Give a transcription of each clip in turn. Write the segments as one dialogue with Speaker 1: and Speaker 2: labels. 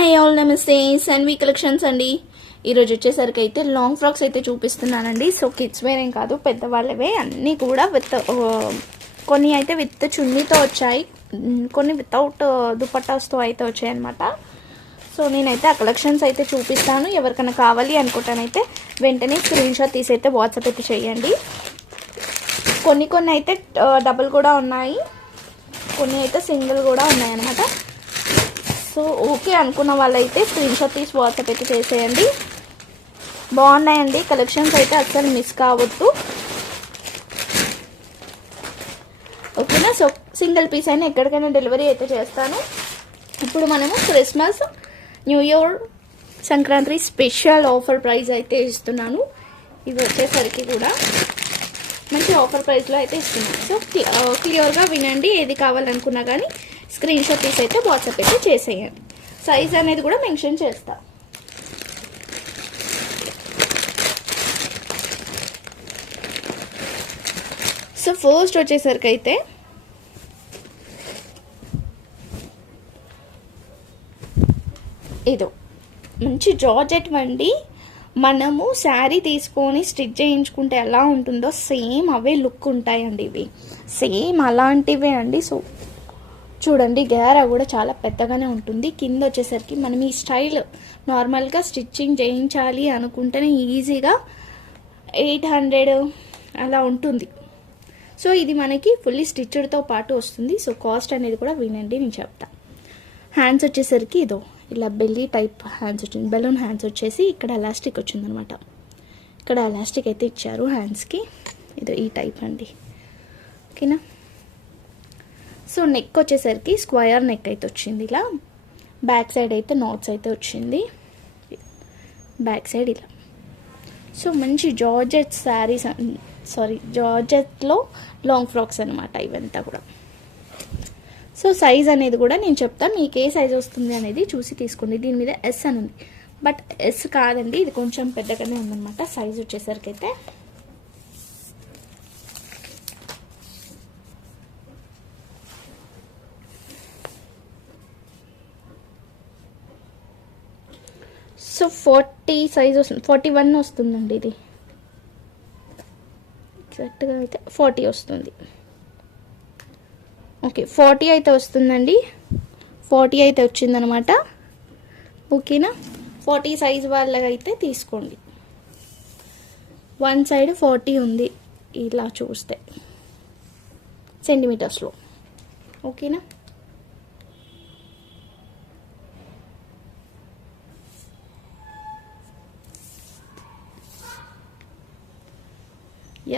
Speaker 1: Hi all నమస్తే. Sanvi collections అండి. ఈరోజు వచ్చేసరికి అయితే లాంగ్ ఫ్రాక్స్ అయితే చూపిస్తున్నానండి. సో కిడ్స్ వేర్ ఏం కాదు పెద్దవాళ్ళవే అన్నీ కూడా విత్ కొన్ని అయితే విత్ చున్నీతో వచ్చాయి. కొన్ని వితౌట్ దుపట్టాస్తో అయితే వచ్చాయి అనమాట సో నేనైతే ఆ కలెక్షన్స్ అయితే చూపిస్తాను. ఎవరికైనా కావాలి అనుకుంటానైతే వెంటనే స్క్రీన్ షాట్ తీసి అయితే వాట్సాప్ అయితే చేయండి. కొన్ని కొన్ని అయితే డబుల్ కూడా ఉన్నాయి. కొన్ని అయితే సింగిల్ కూడా ఉన్నాయి అనమాట సో ఓకే అనుకున్న వాళ్ళైతే స్క్రీన్ షాట్ తీసి వాట్సాప్ అయితే చేసేయండి. బాగున్నాయండి. కలెక్షన్స్ అయితే అస్సలు మిస్ కావద్దు. ఓకేనా? సో సింగిల్ పీస్ అయినా ఎక్కడికైనా డెలివరీ అయితే చేస్తాను. ఇప్పుడు మనము Christmas new year Sankranti special offer price అయితే ఇస్తున్నాను. ఇవి వచ్చేసరికి కూడా మంచి ఆఫర్ ప్రైస్లో అయితే ఇస్తున్నాను. సో క్లియర్గా వినండి. ఏది కావాలనుకున్నా కానీ స్క్రీన్ షాట్ తీసి అయితే వాట్సాప్ అయితే చేసేయండి. సైజ్ అనేది కూడా మెన్షన్ చేస్తా. సో ఫస్ట్ వచ్చేసరికి అయితే ఇదో మంచి జార్జెట్ వండి మనము శారీ తీసుకొని స్టిచ్ చేయించుకుంటే ఎలా ఉంటుందో సేమ్ అవే లుక్ ఉంటాయండి ఇవి. సేమ్ అలాంటివే అండి. సో చూడండి గేరా కూడా చాలా పెద్దగానే ఉంటుంది. కింద వచ్చేసరికి మనం ఈ స్టైల్ నార్మల్గా స్టిచ్చింగ్ చేయించాలి అనుకుంటేనే ఈజీగా ఎయిట్ హండ్రెడ్ అలా ఉంటుంది. సో ఇది మనకి ఫుల్లీ స్టిచ్డ్తో పాటు వస్తుంది. సో కాస్ట్ అనేది కూడా వినండి నేను చెప్తా. హ్యాండ్స్ వచ్చేసరికి ఇదో ఇలా బెల్లీ టైప్ హ్యాండ్స్ వచ్చింది బెలూన్ హ్యాండ్స్ వచ్చేసి ఇక్కడ ఎలాస్టిక్ వచ్చిందనమాట. ఇక్కడ ఎలాస్టిక్ అయితే ఇచ్చారు హ్యాండ్స్కి ఇదో ఈ టైప్ అండి. ఓకేనా సో నెక్ వచ్చేసరికి స్క్వయర్ నెక్ అయితే వచ్చింది ఇలా. బ్యాక్ సైడ్ అయితే నాట్స్ అయితే వచ్చింది. బ్యాక్ సైడ్ ఇలా. సో మంచి జార్జెట్ శారీస్ సారీ జార్జెట్లో లాంగ్ ఫ్రాక్స్ అనమాట ఇవంతా కూడా. సో సైజ్ అనేది కూడా నేను చెప్తాను. మీకు ఏ సైజ్ వస్తుంది అనేది చూసి తీసుకోండి. దీని మీద ఎస్ అని ఉంది. బట్ ఎస్ కాదండి. ఇది కొంచెం పెద్దగానే ఉందన్నమాట. సైజ్ వచ్చేసరికి అయితే సో ఫార్టీ సైజ్ వస్తుంది. ఫార్టీ వన్ వస్తుందండి ఇది. ఎగ్జాక్ట్గా అయితే ఫార్టీ వస్తుంది. ఓకే ఫార్టీ అయితే వస్తుందండి. ఫార్టీ అయితే వచ్చిందనమాట. ఓకేనా? ఫార్టీ సైజ్ వాళ్ళకైతే తీసుకోండి. వన్ సైడ్ ఫార్టీ ఉంది ఇలా చూస్తే. సెంటీమీటర్స్లో. ఓకేనా?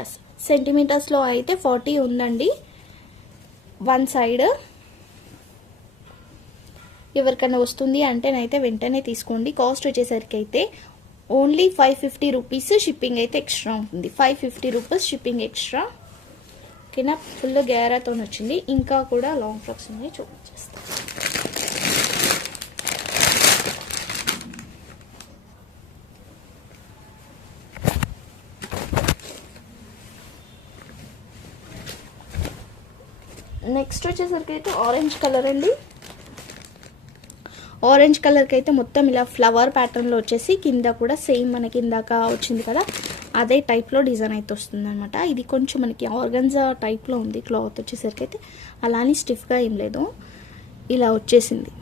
Speaker 1: ఎస్ సెంటీమీటర్స్లో అయితే ఫార్టీ ఉందండి. వన్ సైడ్ ఎవరికైనా వస్తుంది అంటేనైతే వెంటనే తీసుకోండి. కాస్ట్ వచ్చేసరికి అయితే only five fifty rupees shipping అయితే ఎక్స్ట్రా ఉంటుంది. Five fifty rupees shipping extra ఓకేనా ఫుల్ గ్యారాతో వచ్చింది ఇంకా కూడా లాంగ్ ఫ్రాక్స్ ఉన్నాయి. చూపించేస్తాను నెక్స్ట్ వచ్చేసరికి అయితే ఆరెంజ్ కలర్ అండి. ఆరెంజ్ కలర్కి అయితే మొత్తం ఇలా ఫ్లవర్ ప్యాటర్న్లో వచ్చేసి కింద కూడా సేమ్ మనకి ఇందాక వచ్చింది కదా అదే టైప్లో డిజైన్ అయితే వస్తుంది అనమాట ఇది కొంచెం మనకి ఆర్గన్జా టైప్లో ఉంది క్లాత్ వచ్చేసరికి అయితే. అలానే స్టిఫ్గా ఏం లేదు. ఇలా వచ్చేసింది.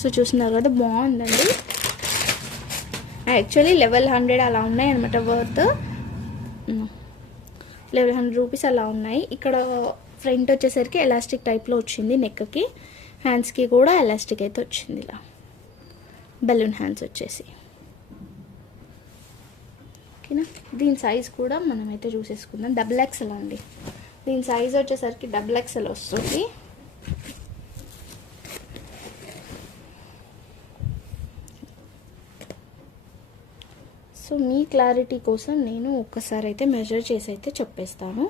Speaker 1: సో చూస్తున్నారు కదా బాగుందండి. యాక్చువల్లీ లెవెల్ హండ్రెడ్ అలా ఉన్నాయి అనమాట వర్త్ లెవెల్ హండ్రెడ్ రూపీస్ అలా ఉన్నాయి. ఇక్కడ ఫ్రంట్ వచ్చేసరికి ఎలాస్టిక్ టైప్లో వచ్చింది నెక్కి. హ్యాండ్స్కి కూడా ఎలాస్టిక్ అయితే వచ్చింది ఇలా. బెలూన్ హ్యాండ్స్ వచ్చేసి. ఓకేనా? దీని సైజ్ కూడా మనమైతే చూసేసుకుందాం. డబుల్ ఎక్స్ఎల్ అండి. దీని సైజ్ వచ్చేసరికి డబుల్ ఎక్స్ఎల్ వస్తుంది. సో మీ క్లారిటీ కోసం నేను ఒక్కసారి అయితే మెజర్ చేసి అయితే చెప్పేస్తాను.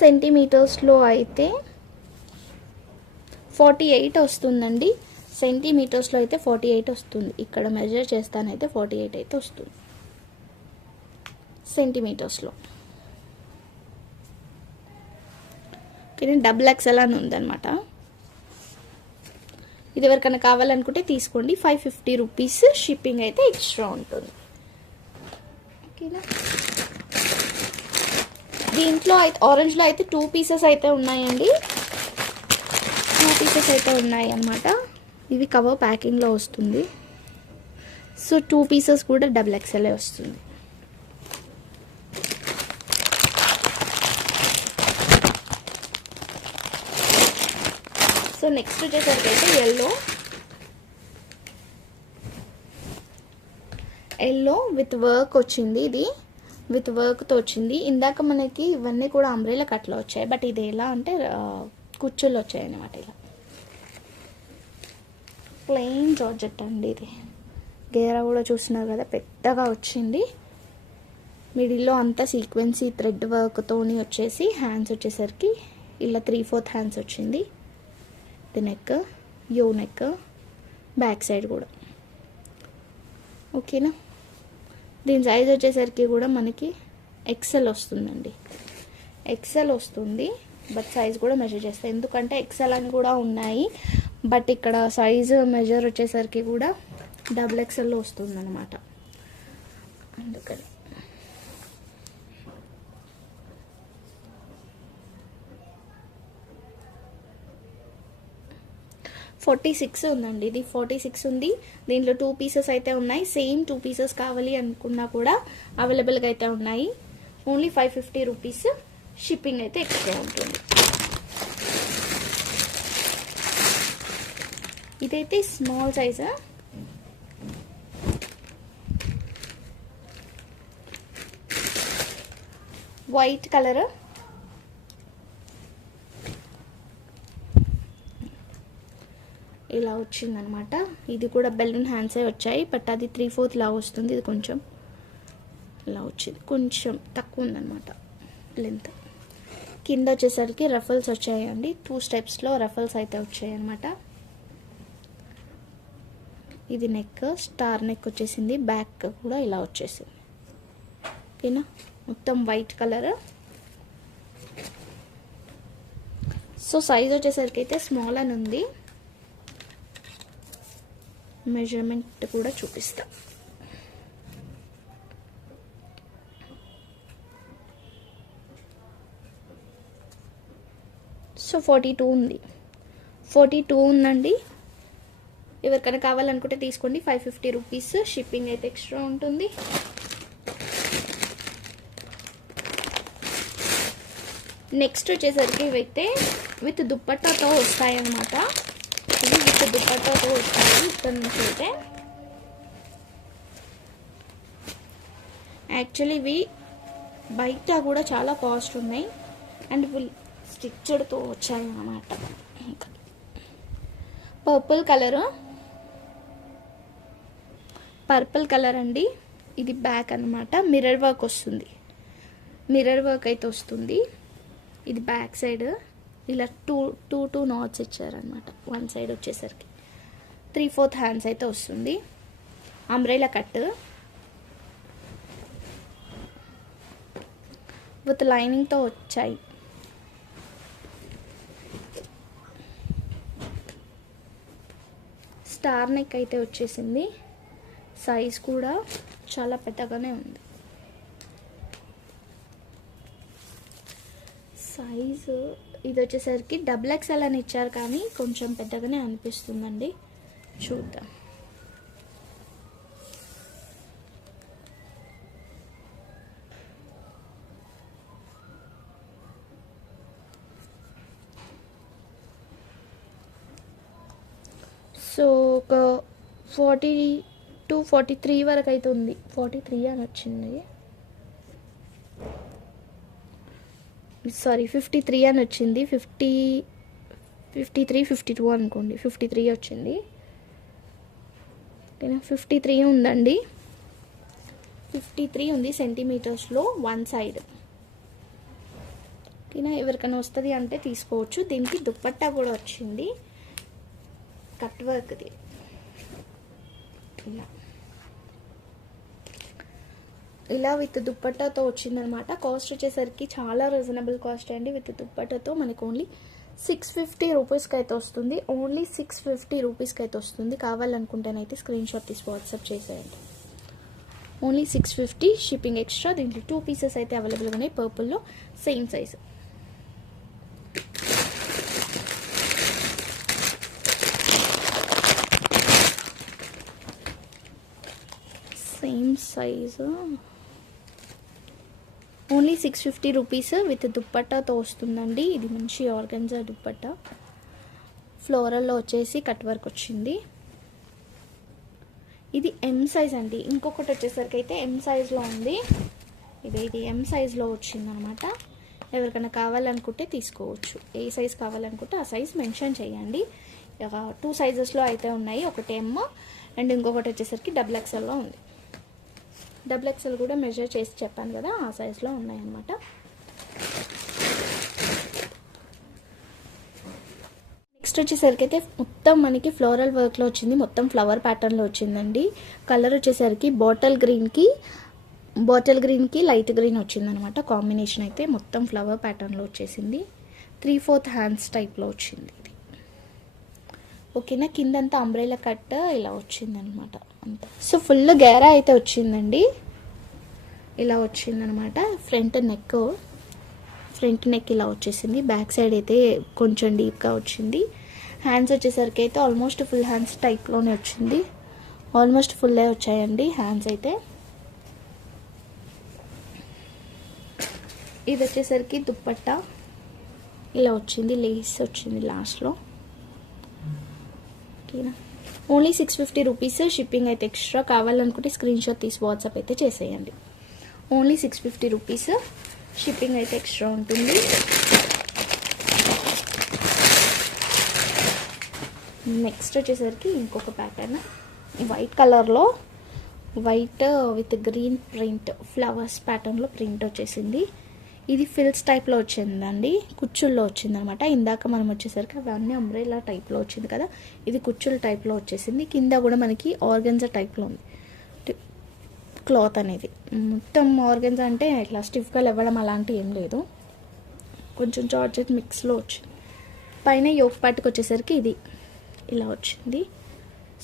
Speaker 1: సెంటీమీటర్స్లో అయితే ఫార్టీ ఎయిట్ వస్తుందండి. సెంటీమీటర్స్లో అయితే ఫార్టీ ఎయిట్ వస్తుంది. ఇక్కడ మెజర్ చేస్తానైతే ఫార్టీ ఎయిట్ అయితే వస్తుంది. సెంటీమీటర్స్లో. ఓకే డబుల్ ఎక్సెల్ అని ఉందన్నమాట. ఇది ఎవరికైనా కావాలనుకుంటే తీసుకోండి. ఫైవ్ ఫిఫ్టీ రూపీస్ షిప్పింగ్ అయితే ఎక్స్ట్రా ఉంటుంది. ఓకేనా? దీంట్లో అయితే ఆరెంజ్లో అయితే టూ పీసెస్ అయితే ఉన్నాయండి. టూ పీసెస్ అయితే ఉన్నాయి అన్నమాట ఇవి కవర్ ప్యాకింగ్లో వస్తుంది. సో టూ పీసెస్ కూడా డబుల్ ఎక్స్ఎల్ఏ వస్తుంది. సో నెక్స్ట్ వచ్చేసరికి అయితే ఎల్లో ఎల్లో విత్ వర్క్ వచ్చింది ఇది. విత్ వర్క్తో వచ్చింది. ఇందాక మనకి ఇవన్నీ కూడా అంబ్రేలా కట్లో వచ్చాయి. బట్ ఇది ఎలా అంటే కుర్చీలు వచ్చాయి అనమాట ఇలా. ప్లెయిన్ జార్జెట్ అండి ఇది. గేరా కూడా చూస్తున్నారు కదా పెద్దగా వచ్చింది. మిడిల్లో అంతా సీక్వెన్సీ థ్రెడ్ వర్క్తోని వచ్చేసి హ్యాండ్స్ వచ్చేసరికి ఇలా త్రీ ఫోర్త్ హ్యాండ్స్ వచ్చింది. ది నెక్ యో నెక్ బ్యాక్ సైడ్ కూడా. ఓకేనా? దీని సైజ్ వచ్చేసరికి కూడా మనకి ఎక్సెల్ వస్తుందండి. ఎక్సెల్ వస్తుంది బట్ సైజ్ కూడా మెజర్ చేస్తాయి ఎందుకంటే ఎక్సెల్ అని కూడా ఉన్నాయి బట్ ఇక్కడ సైజు మెజర్ వచ్చేసరికి కూడా డబుల్ ఎక్సెల్లో వస్తుందన్నమాట. అందుకని. ఫార్టీ సిక్స్ ఉందండి. ఇది ఫార్టీ సిక్స్ ఉంది. దీంట్లో టూ పీసెస్ అయితే ఉన్నాయి. సేమ్ టూ పీసెస్ కావాలి అనుకున్నా కూడా అవైలబుల్గా అయితే ఉన్నాయి. Only five fifty rupees shipping అయితే ఎక్స్ట్రా ఉంటుంది. ఇదైతే స్మాల్ సైజా? White colour? ఇలా వచ్చిందనమాట. ఇది కూడా బెలూన్ హ్యాండ్సే వచ్చాయి బట్ అది త్రీ ఫోర్త్ లాగా వస్తుంది. ఇది కొంచెం ఇలా వచ్చింది. కొంచెం తక్కువ ఉందనమాట లెంత్. కింద వచ్చేసరికి రఫల్స్ వచ్చాయండి. టూ స్టెప్స్లో రఫల్స్ అయితే వచ్చాయి అనమాట ఇది నెక్ స్టార్ నెక్ వచ్చేసింది. బ్యాక్ కూడా ఇలా వచ్చేసింది. ఓకేనా? మొత్తం వైట్ కలర్. సో సైజ్ వచ్చేసరికి అయితే స్మాల్ అని ఉంది. మెజర్మెంట్ కూడా చూపిస్తా. సో ఫార్టీ టూ ఉంది. ఫార్టీ టూ ఉందండి. ఎవరికైనా కావాలనుకుంటే తీసుకోండి. ఫైవ్ ఫిఫ్టీ రూపీస్ షిప్పింగ్ అయితే ఎక్స్ట్రా ఉంటుంది. నెక్స్ట్ వచ్చేసరికి ఇవైతే విత్ దుప్పట్టాతో వస్తాయన్నమాట. ఉంటుంది విత్ దుప్పట్టాతో వస్తుంది ఇక్కడ నుంచి అయితే యాక్చువల్లీ ఇవి బయట కూడా చాలా కాస్ట్ ఉన్నాయి. అండ్ ఫుల్ స్టిచ్డ్తో వచ్చాయి అన్నమాట ఇంకా పర్పుల్ కలరు పర్పుల్ కలర్ అండి. ఇది బ్యాక్ అన్నమాట. మిర్రర్ వర్క్ వస్తుంది. మిర్రర్ వర్క్ అయితే వస్తుంది. ఇది బ్యాక్ సైడ్ ఇలా టూ టూ టూ నాట్స్ ఇచ్చారనమాట వన్ సైడ్ వచ్చేసరికి. త్రీ ఫోర్త్ హ్యాండ్స్ అయితే వస్తుంది. అంబ్రైలా కట్. విత్ లైనింగ్తో వచ్చాయి. స్టార్ నెక్ అయితే వచ్చేసింది. సైజ్ కూడా చాలా పెద్దగానే ఉంది. సైజు ఇది వచ్చేసరికి డబుల్ ఎక్స్ఎల్ అని ఇచ్చారు కానీ కొంచెం పెద్దగానే అనిపిస్తుందండి. చూద్దాం. సో ఒక ఫార్టీ టూ ఫార్టీ త్రీ వరకు అయితే ఉంది ఫార్టీ త్రీ అని వచ్చింది. సారీ ఫిఫ్టీ త్రీ అని వచ్చింది. Fifty fifty three fifty two అనుకోండి. ఫిఫ్టీ త్రీ వచ్చింది. ఫిఫ్టీ త్రీ ఉందండి. ఫిఫ్టీ త్రీ ఉంది సెంటీమీటర్స్లో వన్ సైడ్ ఓకేనా? ఎవరికైనా వస్తుంది అంటే తీసుకోవచ్చు. దీనికి దుప్పట్టా కూడా వచ్చింది. కట్ వర్క్ది ఇలా ఇలా విత్ దుప్పట్టాతో వచ్చిందనమాట. కాస్ట్ వచ్చేసరికి చాలా రీజనబుల్ కాస్ట్ అండి. విత్ దుప్పట్టాతో మనకు ఓన్లీ సిక్స్ ఫిఫ్టీ రూపీస్కి అయితే వస్తుంది. ఓన్లీ సిక్స్ ఫిఫ్టీ రూపీస్కి అయితే వస్తుంది. కావాలనుకుంటేనైతే స్క్రీన్ షాట్ తీసి వాట్సాప్ చేసేయండి. Only six fifty shipping extra దీంట్లో టూ పీసెస్ అయితే అవైలబుల్గా ఉన్నాయి. పర్పుల్లో same size same size only six fifty rupees with దుప్పట్టాతో వస్తుందండి. ఇది మంచి ఆర్గన్జా దుప్పట్టా. ఫ్లోరల్లో వచ్చేసి కట్ వర్క్ వచ్చింది. ఇది ఎం సైజ్ అండి. ఇంకొకటి వచ్చేసరికి అయితే ఎం సైజ్లో ఉంది. ఇది ఇది ఎం సైజ్లో వచ్చిందనమాట. ఎవరికైనా కావాలనుకుంటే తీసుకోవచ్చు. ఏ సైజ్ కావాలనుకుంటే ఆ సైజ్ మెన్షన్ చేయండి. టూ సైజెస్లో అయితే ఉన్నాయి. ఒకటి ఎమ్ అండ్ ఇంకొకటి వచ్చేసరికి డబుల్ ఎక్స్ఎల్లో ఉంది. డబుల్ ఎక్స్ఎల్ కూడా మెజర్ చేసి చెప్పాను కదా ఆ సైజులో ఉన్నాయన్నమాట. నెక్స్ట్ వచ్చేసరికి అయితే మొత్తం మనకి ఫ్లోరల్ వర్క్లో వచ్చింది మొత్తం ఫ్లవర్ ప్యాటర్న్లో వచ్చిందండి. కలర్ వచ్చేసరికి బాటిల్ గ్రీన్కి బాటిల్ గ్రీన్కి లైట్ గ్రీన్ వచ్చిందనమాట కాంబినేషన్ అయితే మొత్తం ఫ్లవర్ ప్యాటర్న్లో వచ్చేసింది. త్రీ ఫోర్త్ హ్యాండ్స్ టైప్లో వచ్చింది ఇది. ఓకేనా? కిందంతా అంబ్రెలా కట్ ఇలా వచ్చిందనమాట. అంతా. సో ఫుల్ గేరా అయితే వచ్చిందండి. ఇలా వచ్చిందనమాట. ఫ్రంట్ నెక్ ఫ్రంట్ నెక్ ఇలా వచ్చేసింది. బ్యాక్ సైడ్ అయితే కొంచెం డీప్గా వచ్చింది. హ్యాండ్స్ వచ్చేసరికి అయితే ఆల్మోస్ట్ ఫుల్ హ్యాండ్స్ టైప్లోనే వచ్చింది. ఆల్మోస్ట్ ఫుల్లే వచ్చాయండి హ్యాండ్స్ అయితే. ఇది వచ్చేసరికి దుప్పట్టా. ఇలా వచ్చింది లేస్ వచ్చింది లాస్ట్లో ఓకేనా only six fifty rupees shipping అయితే ఎక్స్ట్రా కావాలనుకుంటే స్క్రీన్ షాట్ తీసి వాట్సాప్ అయితే చేసేయండి. Only six fifty rupees shipping అయితే ఎక్స్ట్రా ఉంటుంది. నెక్స్ట్ వచ్చేసరికి ఇంకొక ప్యాటర్న్ వైట్ కలర్లో white with green print flowers ప్యాటర్న్లో ప్రింట్ వచ్చేసింది. ఇది ఫిల్స్ టైప్లో వచ్చిందండి. కుచ్చుల్లో వచ్చిందనమాట. ఇందాక మనం వచ్చేసరికి అవన్నీ అంబ్రెలా టైప్లో వచ్చింది కదా. ఇది కుచ్చుల టైప్లో వచ్చేసింది. కింద కూడా మనకి ఆర్గన్జా టైప్లో ఉంది. క్లాత్ అనేది. మొత్తం ఆర్గన్స్ అంటే ఇట్లా స్టిఫ్గా లేవడం అలాంటివి ఏం లేదు. కొంచెం జార్జెట్ మిక్స్లో వచ్చింది. పైన యోక్ పాటుకు వచ్చేసరికి ఇది. ఇలా వచ్చింది.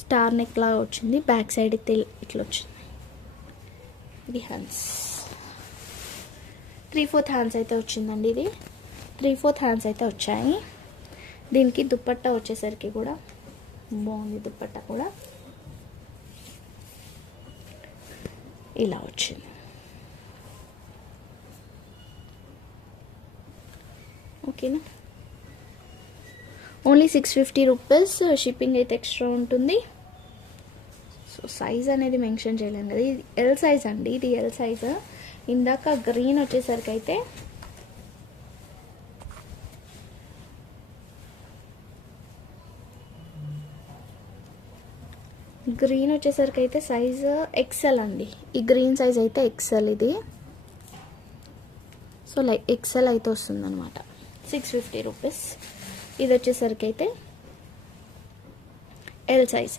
Speaker 1: స్టార్ నెక్ లాగా వచ్చింది. బ్యాక్ సైడ్ అయితే ఇట్లా వచ్చింది. ఇది హ్యాండ్స్ త్రీ ఫోర్త్ హ్యాండ్స్ అయితే వచ్చిందండి ఇది. త్రీ ఫోర్త్ హ్యాండ్స్ అయితే వచ్చాయి. దీనికి దుప్పట్టా వచ్చేసరికి కూడా బాగుంది దుప్పట్టా కూడా. ఇలా వచ్చింది. ఓకేనా? Only six fifty rupees shipping అయితే ఎక్స్ట్రా ఉంటుంది. సో సైజ్ అనేది మెన్షన్ చేయలేము కదా. ఇది ఎల్ సైజ్ అండి. ఇది ఎల్ సైజ్ ఇందాక గ్రీన్ వచ్చేసరికి అయితే గ్రీన్ వచ్చేసరికి అయితే సైజు ఎక్సెల్ అండి. ఈ గ్రీన్ సైజ్ అయితే ఎక్సెల్ ఇది. సో లైక్ ఎక్సెల్ అయితే వస్తుంది అనమాట సిక్స్ ఫిఫ్టీ రూపీస్ ఇది వచ్చేసరికి అయితే ఎల్ సైజ్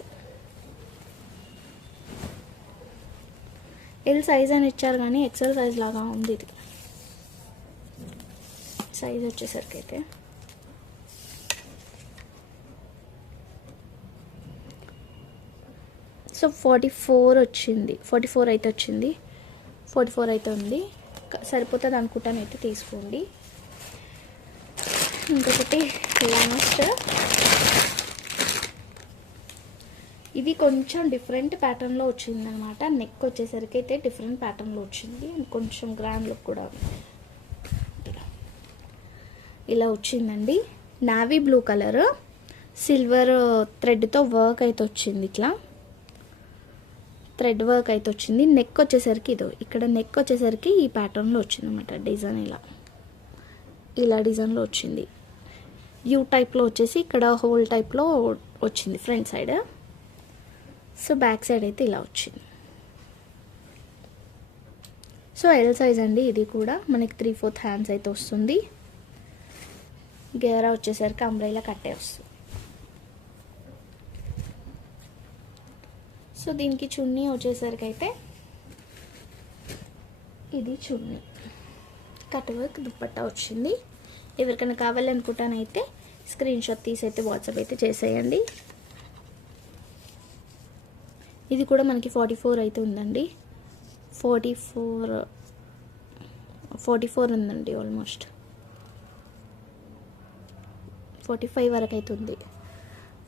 Speaker 1: ఎల్ సైజ్ అని ఇచ్చారు కానీ ఎక్సెల్ సైజ్ లాగా ఉంది ఇది. సైజ్ వచ్చేసరికి అయితే. సో ఫార్టీ ఫోర్ వచ్చింది. ఫార్టీ ఫోర్ అయితే వచ్చింది. ఫార్టీ ఫోర్ అయితే ఉంది. సరిపోతుంది అనుకుంటాను అయితే తీసుకోండి. ఇంకొకటి లాస్ట్ ఇది కొంచెం డిఫరెంట్ ప్యాటర్న్లో వచ్చింది అనమాట నెక్ వచ్చేసరికి అయితే డిఫరెంట్ ప్యాటర్న్లో వచ్చింది. అండ్ కొంచెం గ్రాండ్ లుక్ కూడా ఇలా. ఇలా వచ్చిందండి. నావీ బ్లూ కలర్ సిల్వర్ థ్రెడ్తో వర్క్ అయితే వచ్చింది ఇట్లా. థ్రెడ్ వర్క్ అయితే వచ్చింది. నెక్ వచ్చేసరికి ఇదో ఇక్కడ నెక్ వచ్చేసరికి ఈ ప్యాటర్న్లో వచ్చింది అనమాట డిజైన్ ఇలా. ఇలా డిజైన్లో వచ్చింది. యూ టైప్లో వచ్చేసి ఇక్కడ హోల్ టైప్లో వచ్చింది front side so back side అయితే ఇలా వచ్చింది. సో ఎల్ సైజ్ అండి ఇది కూడా మనకి త్రీ ఫోర్త్ హ్యాండ్స్ అయితే వస్తుంది. గేరా వచ్చేసరికి అంబ్రైలా కట్టే వస్తుంది. సో దీనికి చున్నీ వచ్చేసరికి అయితే ఇది చున్నీ. కట్ వర్క్ దుప్పట్టా వచ్చింది. ఎవరికైనా కావాలనుకుంటానైతే స్క్రీన్ షాట్ తీసి అయితే వాట్సాప్ అయితే చేసేయండి. ఇది కూడా మనకి ఫార్టీ ఫోర్ అయితే ఉందండి. ఫార్టీ ఫోర్ ఫార్టీ ఫోర్ ఉందండి ఆల్మోస్ట్ ఫార్టీ ఫైవ్ వరకు అయితే ఉంది.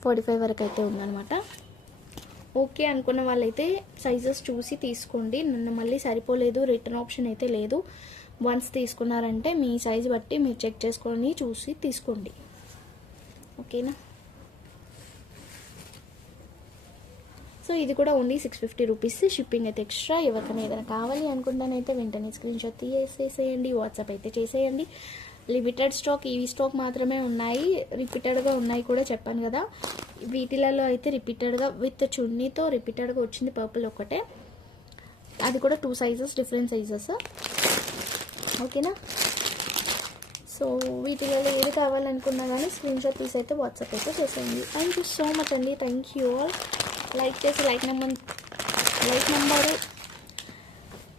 Speaker 1: ఫార్టీ ఫైవ్ వరకు అయితే ఉందనమాట ఓకే అనుకున్న వాళ్ళైతే సైజెస్ చూసి తీసుకోండి. నన్ను మళ్ళీ సరిపోలేదు రిటర్న్ ఆప్షన్ అయితే లేదు. వన్స్ తీసుకున్నారంటే మీ సైజ్ బట్టి మీరు చెక్ చేసుకొని చూసి తీసుకోండి. ఓకేనా? సో ఇది కూడా only six fifty rupees shipping అయితే ఎక్స్ట్రా. ఎవరికైనా ఏదైనా కావాలి అనుకుంటానైతే వెంటనే స్క్రీన్ షాట్ తీసేసేయండి వాట్సాప్ అయితే చేసేయండి. లిమిటెడ్ స్టాక్ ఈ స్టాక్ మాత్రమే ఉన్నాయి. రిపీటెడ్గా ఉన్నాయి కూడా చెప్పాను కదా. వీటిలలో అయితే రిపీటెడ్గా విత్ చున్నీతో రిపీటెడ్గా వచ్చింది పర్పుల్ ఒకటే అది కూడా టూ సైజెస్ డిఫరెంట్ సైజెస్ ఓకేనా? సో వీటిలలో ఏది కావాలనుకున్నా కానీ స్క్రీన్ షాట్ తీసి అయితే వాట్సాప్ అయితే చేసేయండి. థ్యాంక్ యూ సో మచ్ అండి. థ్యాంక్ యూ ఆల్ లైక్ చేసి like number like number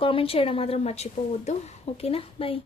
Speaker 1: comment చేయడం మాత్రం మర్చిపోవద్దు. ఓకేనా? బాయ్